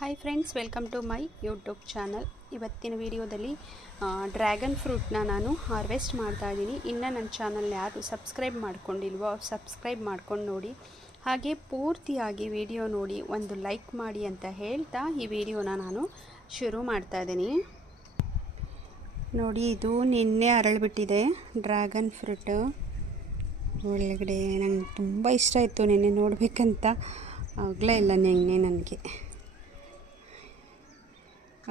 Hi friends, welcome to my YouTube channel. ಇವತ್ತಿನ ವಿಡಿಯೋದಲ್ಲಿ dragon ಫ್ರೂಟ್ನ ನಾನು ಹಾರ್ವೆಸ್ಟ್ ಮಾಡ್ತಾ ಇದ್ದೀನಿ. ಇನ್ನು ನನ್ನ ಚಾನಲ್ ಯಾರು ಸಬ್ಸ್ಕ್ರೈಬ್ ಮಾಡ್ಕೊಂಡಿಲ್ವೋ ಸಬ್ಸ್ಕ್ರೈಬ್ ಮಾಡ್ಕೊಂಡು ನೋಡಿ, ಹಾಗೆ ಪೂರ್ತಿಯಾಗಿ ವಿಡಿಯೋ ನೋಡಿ ಒಂದು ಲೈಕ್ ಮಾಡಿ ಅಂತ ಹೇಳ್ತಾ ಈ ವಿಡಿಯೋನ ನಾನು ಶುರು ಮಾಡ್ತಾ ಇದ್ದೀನಿ. ನೋಡಿ, ಇದು ನಿನ್ನೆ ಅರಳಿಬಿಟ್ಟಿದೆ ಡ್ರ್ಯಾಗನ್ ಫ್ರೂಟ್. ಒಳಗಡೆ ನಂಗೆ ತುಂಬ ಇಷ್ಟ ಇತ್ತು ನಿನ್ನೆ ನೋಡಬೇಕಂತ, ಆಗಲೇ ಇಲ್ಲ ನಿನ್ನೆ ನನಗೆ.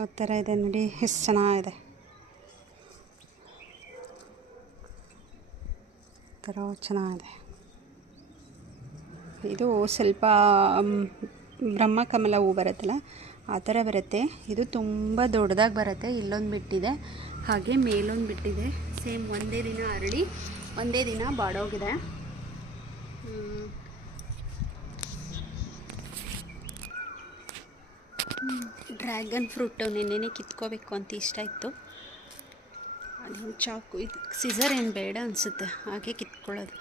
ಆ ಥರ ಇದೆ ನೋಡಿ, ಎಷ್ಟು ಚೆನ್ನಾಗಿದೆ. ಥರ ಚೆನ್ನಾಗಿದೆ. ಇದು ಸ್ವಲ್ಪ ಬ್ರಹ್ಮಕಮಲ ಹೂ ಬರುತ್ತಲ್ಲ ಆ ಥರ ಬರುತ್ತೆ. ಇದು ತುಂಬ ದೊಡ್ಡದಾಗಿ ಬರುತ್ತೆ. ಇಲ್ಲೊಂದು ಬಿಟ್ಟಿದೆ, ಹಾಗೆ ಮೇಲೊಂದು ಬಿಟ್ಟಿದೆ. ಸೇಮ್ ಒಂದೇ ದಿನ ಅರಳಿ ಒಂದೇ ದಿನ ಬಾಡೋಗಿದೆ. ಡ್ರ್ಯಾಗನ್ ಫ್ರೂಟು ನೆನ್ನೆನೇ ಕಿತ್ಕೋಬೇಕು ಅಂತ ಇಷ್ಟ ಇತ್ತು. ಅದೇನು ಚಾಕು, ಇದು ಸಿಸರ್ ಏನು ಬೇಡ ಅನಿಸುತ್ತೆ, ಹಾಗೆ ಕಿತ್ಕೊಳ್ಳೋದು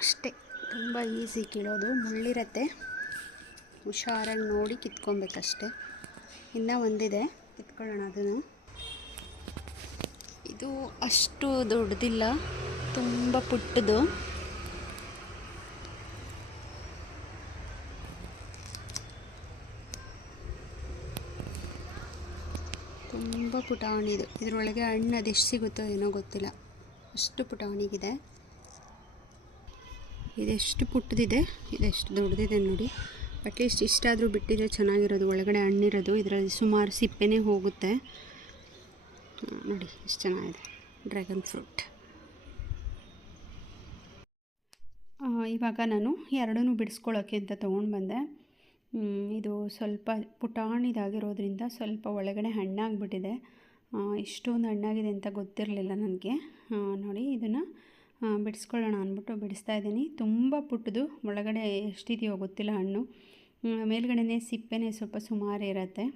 ಅಷ್ಟೇ. ತುಂಬ ಈಸಿ ಕೀಳೋದು, ಮುಳ್ಳಿರತ್ತೆ, ಹುಷಾರಾಗಿ ನೋಡಿ ಕಿತ್ಕೊಬೇಕಷ್ಟೆ. ಇನ್ನೂ ಒಂದಿದೆ, ಕಿತ್ಕೊಳ್ಳೋಣ ಅದನ್ನು. ಇದು ಅಷ್ಟು ದೊಡ್ಡದಿಲ್ಲ, ತುಂಬ ಪುಟ್ಟದು. ತುಂಬ ಪುಟಾಣಿದು. ಇದರೊಳಗೆ ಹಣ್ಣು ಅದೆಷ್ಟು ಸಿಗುತ್ತೋ ಏನೋ ಗೊತ್ತಿಲ್ಲ, ಅಷ್ಟು ಪುಟಾಣಿಗಿದೆ. ಇದೆಷ್ಟು ಪುಟ್ಟದಿದೆ, ಇದೆಷ್ಟು ದೊಡ್ಡದಿದೆ ನೋಡಿ. ಅಟ್ಲೀಸ್ಟ್ ಇಷ್ಟಾದರೂ ಬಿಟ್ಟಿದ್ರೆ ಚೆನ್ನಾಗಿರೋದು, ಒಳಗಡೆ ಹಣ್ಣಿರೋದು. ಇದರಲ್ಲಿ ಸುಮಾರು ಸಿಪ್ಪೆನೇ ಹೋಗುತ್ತೆ ನೋಡಿ. ಎಷ್ಟು ಚೆನ್ನಾಗಿದೆ ಡ್ರ್ಯಾಗನ್ ಫ್ರೂಟ್. ಇವಾಗ ನಾನು ಎರಡನ್ನೂ ಬಿಡಿಸ್ಕೊಳ್ಳೋಕ್ಕೆ ಅಂತ ತೊಗೊಂಡು ಬಂದೆ. ಇದು ಸ್ವಲ್ಪ ಪುಟಾಣಿದಾಗಿರೋದ್ರಿಂದ ಸ್ವಲ್ಪ ಒಳಗಡೆ ಹಣ್ಣಾಗಿಬಿಟ್ಟಿದೆ. ಇಷ್ಟೊಂದು ಹಣ್ಣಾಗಿದೆ ಅಂತ ಗೊತ್ತಿರಲಿಲ್ಲ ನನಗೆ. ನೋಡಿ, ಇದನ್ನು ಬಿಡಿಸ್ಕೊಳ್ಳೋಣ ಅಂದ್ಬಿಟ್ಟು ಬಿಡಿಸ್ತಾ ಇದ್ದೀನಿ. ತುಂಬ ಪುಟ್ಟದು, ಒಳಗಡೆ ಎಷ್ಟಿದೆಯೋ ಗೊತ್ತಿಲ್ಲ ಹಣ್ಣು. ಮೇಲ್ಗಡೆನೇ ಸಿಪ್ಪೆನೇ ಸ್ವಲ್ಪ ಸುಮಾರು ಇರುತ್ತೆ.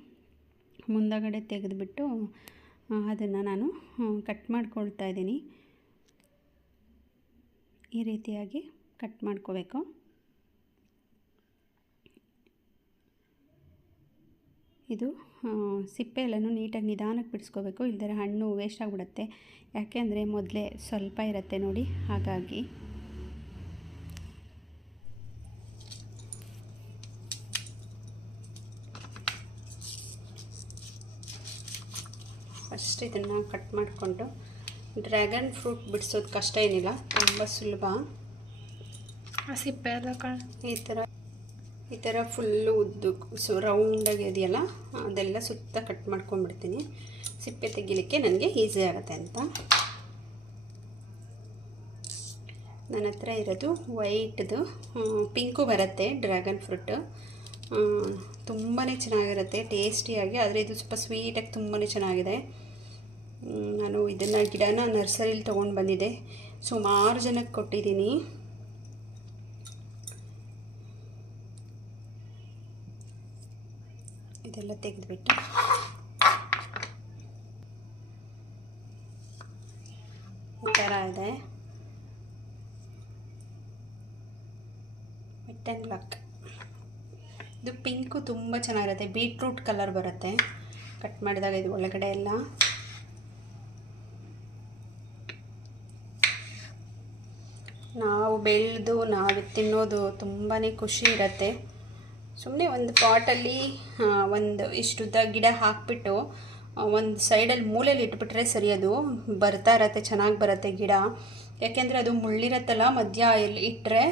ಮುಂದಗಡೆ ತೆಗೆದುಬಿಟ್ಟು ಅದನ್ನು ನಾನು ಕಟ್ ಮಾಡ್ಕೊಳ್ತಾ ಇದ್ದೀನಿ. ಈ ರೀತಿಯಾಗಿ ಕಟ್ ಮಾಡ್ಕೋಬೇಕು. ಇದು ಸಿಪ್ಪೆ ಎಲ್ಲನೂ ನೀಟಾಗಿ ನಿಧಾನಕ್ಕೆ ಬಿಡಿಸ್ಕೋಬೇಕು, ಇಲ್ಲದ್ರೆ ಹಣ್ಣು ವೇಸ್ಟ್ ಆಗಿಬಿಡುತ್ತೆ. ಯಾಕೆ ಅಂದರೆ ಮೊದಲೇ ಸ್ವಲ್ಪ ಇರುತ್ತೆ ನೋಡಿ, ಹಾಗಾಗಿ. ಫಸ್ಟ್ ಇದನ್ನು ಕಟ್ ಮಾಡಿಕೊಂಡು, ಡ್ರ್ಯಾಗನ್ ಫ್ರೂಟ್ ಬಿಡಿಸೋದು ಕಷ್ಟ ಏನಿಲ್ಲ, ತುಂಬ ಸುಲಭ. ಸಿಪ್ಪೆ ಎಲ್ಲ ಈ ಥರ ಫುಲ್ಲು ಉದ್ದು ರೌಂಡಾಗಿ ಇದೆಯಲ್ಲ, ಅದೆಲ್ಲ ಸುತ್ತ ಕಟ್ ಮಾಡ್ಕೊಂಡ್ಬಿಡ್ತೀನಿ. ಸಿಪ್ಪೆ ತೆಗಿಲಿಕ್ಕೆ ನನಗೆ ಈಸಿ ಆಗುತ್ತೆ ಅಂತ. ನನ್ನ ಹತ್ರ ಇರೋದು ವೈಟ್ದು, ಪಿಂಕು ಬರುತ್ತೆ ಡ್ರ್ಯಾಗನ್ ಫ್ರೂಟು. ತುಂಬಾ ಚೆನ್ನಾಗಿರುತ್ತೆ ಟೇಸ್ಟಿಯಾಗಿ, ಆದರೆ ಇದು ಸ್ವಲ್ಪ ಸ್ವೀಟಾಗಿ ತುಂಬಾ ಚೆನ್ನಾಗಿದೆ. ನಾನು ಇದನ್ನು ಗಿಡನ ನರ್ಸರಿಲಿ ತೊಗೊಂಡು ಬಂದಿದ್ದೆ, ಸುಮಾರು ಜನಕ್ಕೆ ಕೊಟ್ಟಿದ್ದೀನಿ. ಇದೆಲ್ಲ ತೆಗೆದುಬಿಟ್ಟು ಈ ಥರ ಇದೆ. White and black. ಇದು ಪಿಂಕು ತುಂಬ ಚೆನ್ನಾಗಿರುತ್ತೆ, ಬೀಟ್ರೂಟ್ ಕಲರ್ ಬರುತ್ತೆ ಕಟ್ ಮಾಡಿದಾಗ. ಇದು ಒಳಗಡೆ ಎಲ್ಲ ನಾವು ಬೆಳೆದು ನಾವು ತಿನ್ನೋದು ತುಂಬಾ ಖುಷಿ ಇರುತ್ತೆ. ಸುಮ್ಮನೆ ಒಂದು ಪಾಟಲ್ಲಿ ಒಂದು ಇಷ್ಟುದ್ದ ಗಿಡ ಹಾಕಿಬಿಟ್ಟು ಒಂದು ಸೈಡಲ್ಲಿ ಮೂಲೆಯಲ್ಲಿ ಇಟ್ಬಿಟ್ರೆ ಸರಿ, ಅದು ಬರ್ತಾ ಇರತ್ತೆ, ಚೆನ್ನಾಗಿ ಬರುತ್ತೆ ಗಿಡ. ಯಾಕೆಂದರೆ ಅದು ಮುಳ್ಳಿರತ್ತಲ್ಲ, ಮಧ್ಯ ಎಲ್ಲಿ ಇಟ್ಟರೆ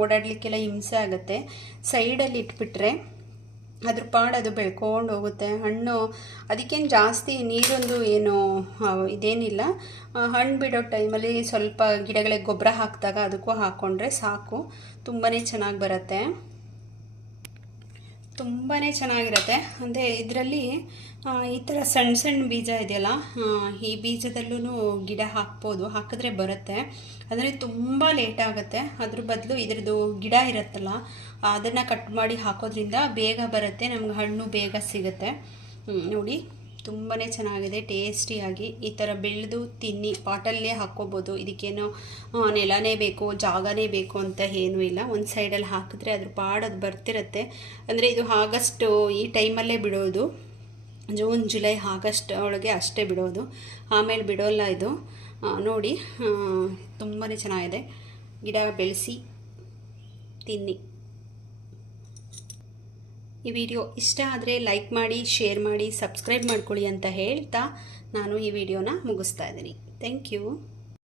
ಓಡಾಡಲಿಕ್ಕೆಲ್ಲ ಹಿಂಸೆ ಆಗುತ್ತೆ. ಸೈಡಲ್ಲಿ ಇಟ್ಬಿಟ್ರೆ ಅದ್ರ ಪಾಡು ಅದು ಬೆಳ್ಕೊಂಡು ಹೋಗುತ್ತೆ. ಹಣ್ಣು ಅದಕ್ಕೇನು ಜಾಸ್ತಿ ನೀರೊಂದು ಏನು ಇದೇನಿಲ್ಲ. ಹಣ್ಣು ಬಿಡೋ ಟೈಮಲ್ಲಿ ಸ್ವಲ್ಪ ಗಿಡಗಳಿಗೆ ಗೊಬ್ಬರ ಹಾಕಿದಾಗ ಅದಕ್ಕೂ ಹಾಕ್ಕೊಂಡ್ರೆ ಸಾಕು, ತುಂಬಾ ಚೆನ್ನಾಗಿ ಬರುತ್ತೆ. ತುಂಬಾ ಚೆನ್ನಾಗಿರುತ್ತೆ. ಅಂದರೆ ಇದರಲ್ಲಿ ಈ ಥರ ಸಣ್ಣ ಸಣ್ಣ ಬೀಜ ಇದೆಯಲ್ಲ, ಈ ಬೀಜದಲ್ಲೂ ಗಿಡ ಹಾಕ್ಬೋದು, ಹಾಕಿದ್ರೆ ಬರುತ್ತೆ. ಅಂದರೆ ತುಂಬ ಲೇಟ್ ಆಗುತ್ತೆ. ಅದ್ರ ಬದಲು ಇದ್ರದ್ದು ಗಿಡ ಇರುತ್ತಲ್ಲ, ಅದನ್ನು ಕಟ್ ಮಾಡಿ ಹಾಕೋದ್ರಿಂದ ಬೇಗ ಬರುತ್ತೆ, ನಮ್ಗೆ ಹಣ್ಣು ಬೇಗ ಸಿಗುತ್ತೆ. ನೋಡಿ, ತುಂಬಾ ಚೆನ್ನಾಗಿದೆ, ಟೇಸ್ಟಿಯಾಗಿ. ಈ ಥರ ಬೆಳೆದು ತಿನ್ನಿ, ಪಾಟಲ್ಲೇ ಹಾಕ್ಕೋಬೋದು. ಇದಕ್ಕೇನೋ ನೆಲನೇ ಬೇಕು, ಜಾಗನೇ ಬೇಕು ಅಂತ ಏನೂ ಇಲ್ಲ. ಒಂದು ಸೈಡಲ್ಲಿ ಹಾಕಿದ್ರೆ ಅದ್ರ ಪಾಡದು ಬರ್ತಿರುತ್ತೆ. ಅಂದರೆ ಇದು ಆಗಸ್ಟ್ ಈ ಟೈಮಲ್ಲೇ ಬಿಡೋದು, ಜೂನ್ ಜುಲೈ ಆಗಸ್ಟ್ ಒಳಗೆ ಅಷ್ಟೇ ಬಿಡೋದು, ಆಮೇಲೆ ಬಿಡೋಲ್ಲ ಇದು. ನೋಡಿ ತುಂಬಾ ಚೆನ್ನಾಗಿದೆ. ಗಿಡ ಬೆಳೆಸಿ ತಿನ್ನಿ. ಈ ವಿಡಿಯೋ ಇಷ್ಟ ಆದರೆ ಲೈಕ್ ಮಾಡಿ, ಶೇರ್ ಮಾಡಿ, ಸಬ್ಸ್ಕ್ರೈಬ್ ಮಾಡ್ಕೊಳ್ಳಿ ಅಂತ ಹೇಳ್ತಾ ನಾನು ಈ ವಿಡಿಯೋನ ಮುಗಿಸ್ತಾ ಇದ್ದೀನಿ. Thank you.